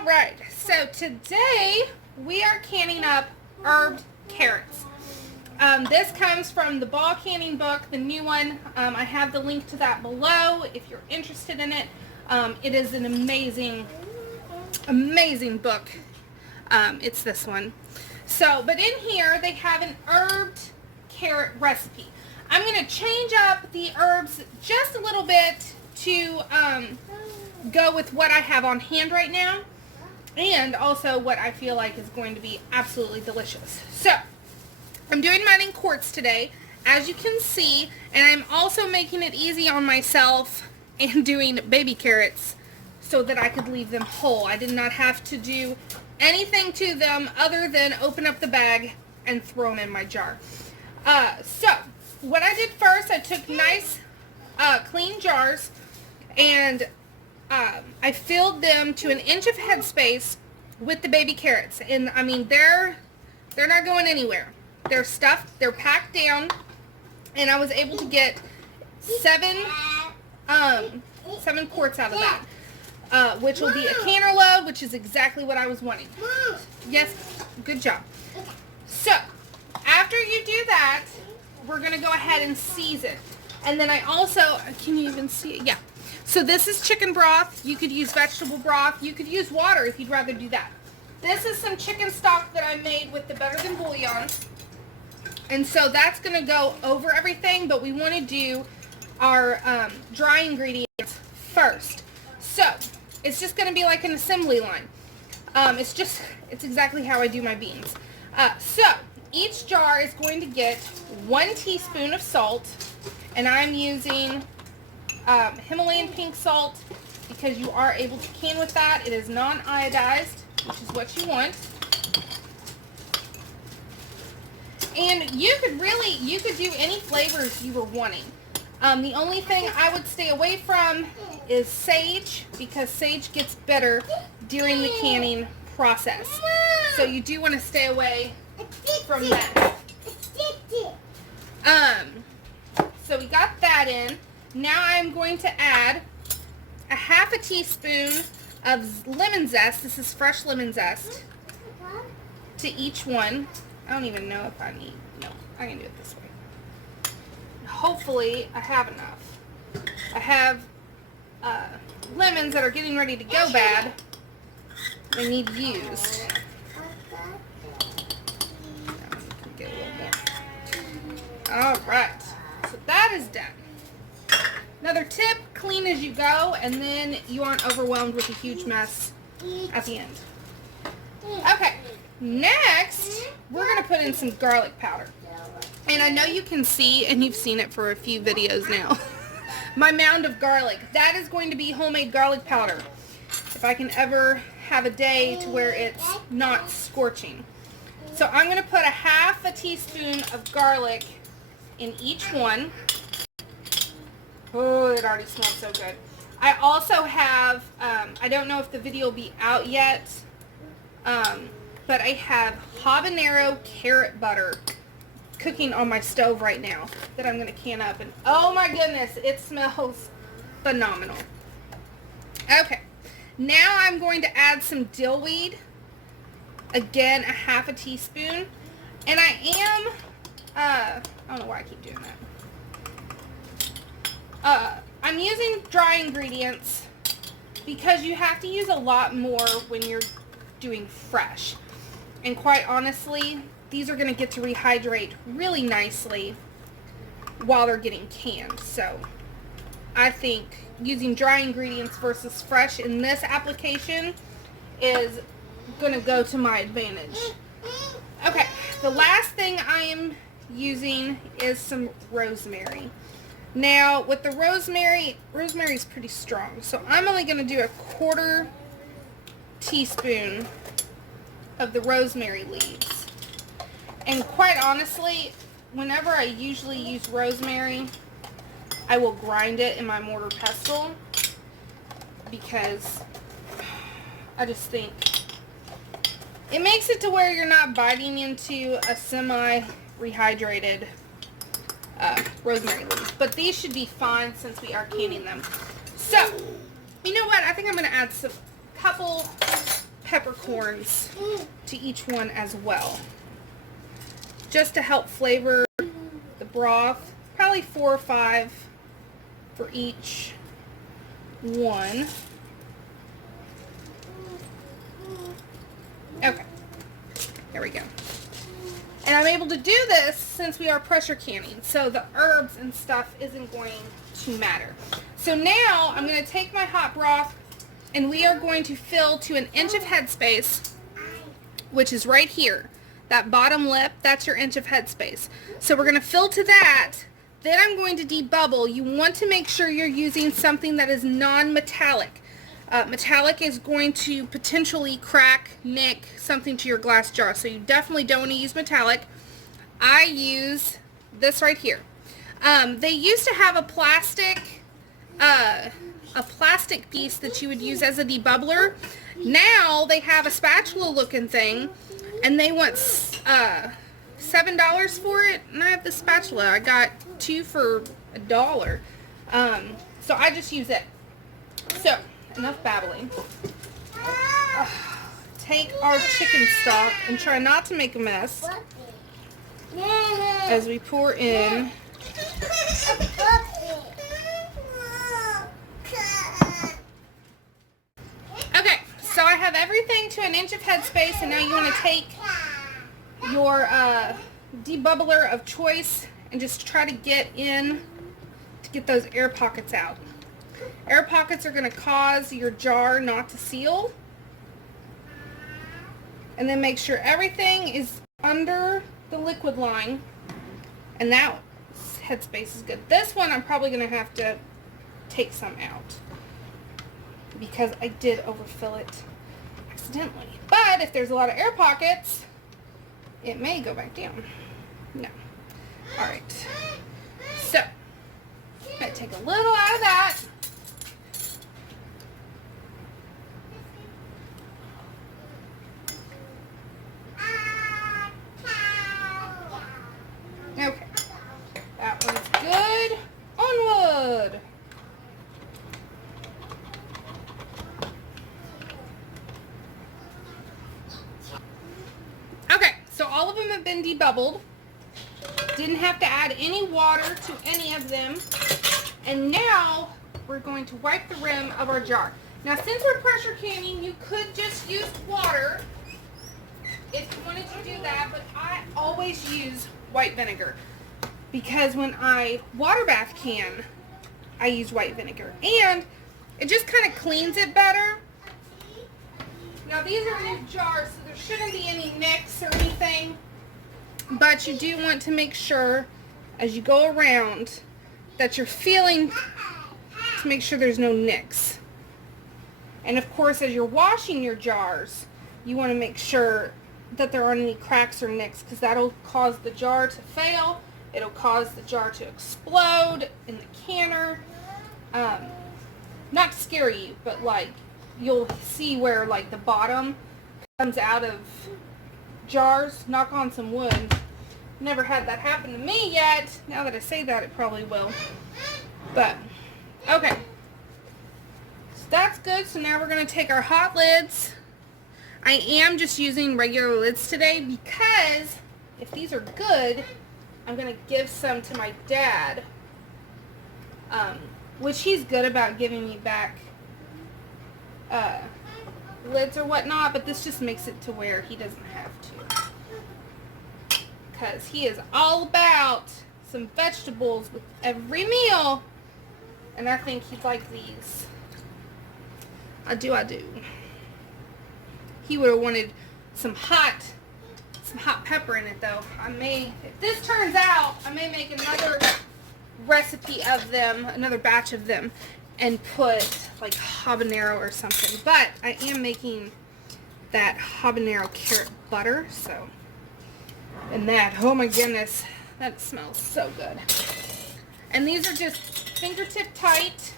All right, so today we are canning up herbed carrots. This comes from the Ball Canning book, the new one. I have the link to that below if you're interested in it. It is an amazing book. It's this one. So, but in here they have an herbed carrot recipe. I'm going to change up the herbs just a little bit to go with what I have on hand right now, and also what I feel like is going to be absolutely delicious. So, I'm doing mine in quarts today, as you can see, and I'm also making it easy on myself and doing baby carrots so that I could leave them whole. I did not have to do anything to them other than open up the bag and throw them in my jar. So, what I did first, I took nice clean jars and I filled them to 1 inch of headspace with the baby carrots. And I mean, they're not going anywhere. They're stuffed, they're packed down, and I was able to get 7 quarts out of that, which will be a canner load, which is exactly what I was wanting. Yes, good job. So, after you do that, we're going to go ahead and season. And then I also, can you even see it? Yeah. So this is chicken broth. You could use vegetable broth. You could use water if you'd rather do that. This is some chicken stock that I made with the Better Than Bouillon. And so that's going to go over everything, but we want to do our dry ingredients first. So it's just going to be like an assembly line. It's exactly how I do my beans. So each jar is going to get 1 teaspoon of salt, and I'm using Himalayan pink salt because you are able to can with that. It is non-iodized, which is what you want. And you could do any flavors you were wanting. The only thing I would stay away from is sage, because sage gets bitter during the canning process. So you do want to stay away from that. So we got that in. Now I'm going to add a 1/2 teaspoon of lemon zest. This is fresh lemon zest to each one. I don't even know if I need, no, I can do it this way. Hopefully I have enough. I have lemons that are getting ready to go bad. They need used. Get a little more. Alright, so that is done. Another tip, clean as you go, and then you aren't overwhelmed with a huge mess at the end. Okay, next, we're going to put in some garlic powder. And I know you can see, and you've seen it for a few videos now, my mound of garlic. That is going to be homemade garlic powder. If I can ever have a day to where it's not scorching. So I'm going to put a 1/2 teaspoon of garlic in each one. Oh, it already smells so good. I also have, I don't know if the video will be out yet, but I have habanero carrot butter cooking on my stove right now that I'm going to can up. And oh my goodness, it smells phenomenal. Okay, now I'm going to add some dill weed. Again, a 1/2 teaspoon. And I am, I don't know why I keep doing that. I'm using dry ingredients because you have to use a lot more when you're doing fresh. And quite honestly, these are going to get to rehydrate really nicely while they're getting canned. So I think using dry ingredients versus fresh in this application is going to go to my advantage. Okay, the last thing I am using is some rosemary. Now, with the rosemary is pretty strong, so I'm only going to do a 1/4 teaspoon of the rosemary leaves. And quite honestly, whenever I usually use rosemary, I will grind it in my mortar pestle because I just think it makes it to where you're not biting into a semi-rehydrated rosemary leaves. But these should be fine since we are canning them. So, you know what? I think I'm going to add some couple peppercorns to each one as well, just to help flavor the broth. Probably 4 or 5 for each one. Okay, there we go. And I'm able to do this since we are pressure canning, so the herbs and stuff isn't going to matter. So now I'm going to take my hot broth, and we are going to fill to an inch of headspace, which is right here. That bottom lip, that's your inch of headspace. So we're going to fill to that. Then I'm going to debubble. You want to make sure you're using something that is non-metallic. Metallic is going to potentially crack, nick something to your glass jar. So you definitely don't want to use metallic. I use this right here. They used to have a plastic piece that you would use as a debubbler. Now they have a spatula looking thing, and they want $7 for it. And I have the spatula. I got 2 for $1. So I just use it. So enough babbling. Take our chicken stock and try not to make a mess as we pour in. Okay, so I have everything to an inch of headspace, and now you want to take your debubbler of choice and just try to get those air pockets out. Air pockets are going to cause your jar not to seal. And then make sure everything is under the liquid line, and that headspace is good. This one I'm probably going to have to take some out because I did overfill it accidentally. But if there's a lot of air pockets, it may go back down. No. Alright. So, I'm going to take a little out of that. Okay. That one's good. Onward. Okay, so all of them have been debubbled. Didn't have to add any water to any of them. And now we're going to wipe the rim of our jar. Now, since we're pressure canning, you could just use water if you wanted to do that, but I always use white vinegar because when I water bath can, I use white vinegar, and it just kind of cleans it better. Now, these are new jars, so there shouldn't be any nicks or anything, but you do want to make sure as you go around that you're feeling to make sure there's no nicks. And of course, as you're washing your jars, you want to make sure that there aren't any cracks or nicks, because that'll cause the jar to fail. It'll cause the jar to explode in the canner. Not to scare you, but like you'll see where like the bottom comes out of jars. Knock on some wood. Never had that happen to me yet. Now that I say that, it probably will. But okay, so that's good. So now we're going to take our hot lids. I am just using regular lids today because if these are good, I'm going to give some to my dad, which he's good about giving me back lids or whatnot, but this just makes it to where he doesn't have to, because he is all about some vegetables with every meal, and I think he'd like these. I do. He would have wanted some hot pepper in it, though. If this turns out, I may make another recipe of them, another batch of them, and put like habanero or something. But I am making that habanero carrot butter, so. And that, oh my goodness, that smells so good. And these are just fingertip tight.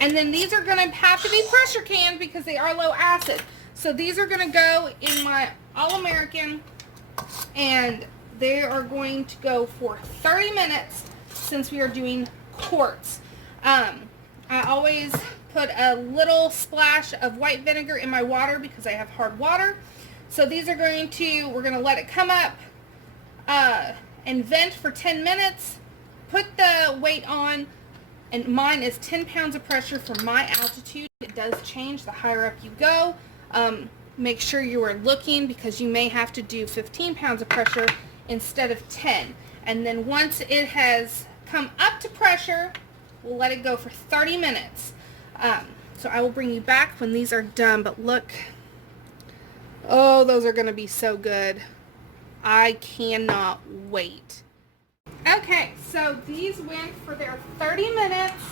And then these are going to have to be pressure canned because they are low acid. So these are going to go in my All-American, and they are going to go for 30 minutes since we are doing quarts. I always put a little splash of white vinegar in my water because I have hard water. So these are we're going to let it come up and vent for 10 minutes. Put the weight on, and mine is 10 pounds of pressure for my altitude. It does change the higher up you go. Make sure you are looking because you may have to do 15 pounds of pressure instead of 10. And then once it has come up to pressure, we'll let it go for 30 minutes. So I will bring you back when these are done, but look. Oh, those are going to be so good. I cannot wait. Okay, so these went for their 30 minutes.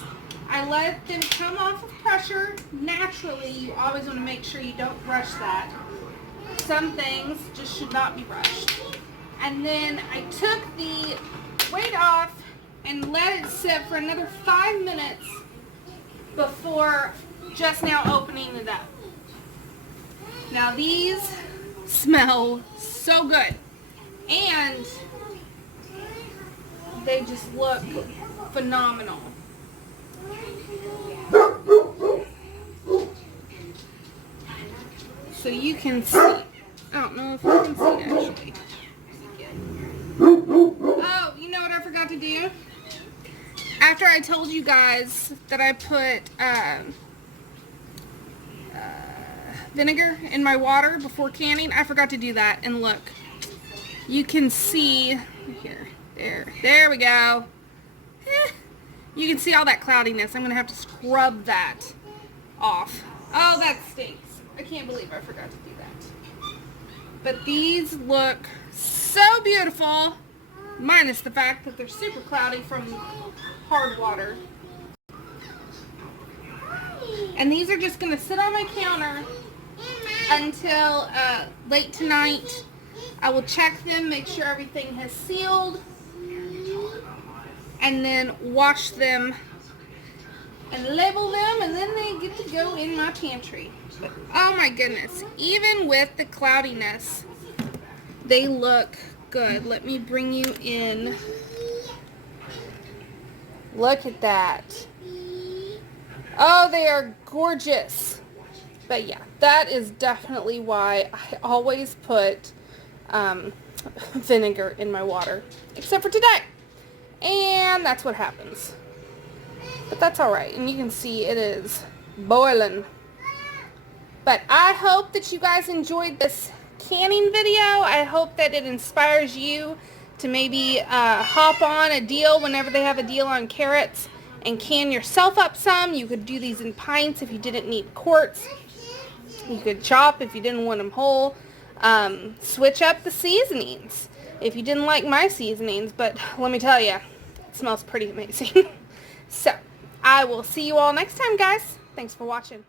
I let them come off of pressure naturally. You always want to make sure you don't rush that. Some things just should not be rushed. And then I took the weight off and let it sit for another 5 minutes before just now opening it up. Now these smell so good, and they just look phenomenal. So you can see, I don't know if you can see actually. Oh, you know what I forgot to do? After I told you guys that I put vinegar in my water before canning, I forgot to do that. And look, you can see here, there we go. You can see all that cloudiness. I'm gonna have to scrub that off. Oh, that stinks. I can't believe I forgot to do that. But these look so beautiful, minus the fact that they're super cloudy from hard water. And these are just going to sit on my counter until late tonight. I will check them, make sure everything has sealed, and then wash them and label them, and then they get to go in my pantry. But, oh my goodness, even with the cloudiness, they look good. Let me bring you in. Look at that. Oh, they are gorgeous. But yeah, that is definitely why I always put vinegar in my water, except for today. And that's what happens. But that's alright, and you can see it is boiling. But I hope that you guys enjoyed this canning video. I hope that it inspires you to maybe hop on a deal whenever they have a deal on carrots and can yourself up some. You could do these in pints if you didn't need quarts. You could chop if you didn't want them whole. Switch up the seasonings if you didn't like my seasonings, but let me tell you, it smells pretty amazing. So, I will see you all next time, guys. Thanks for watching.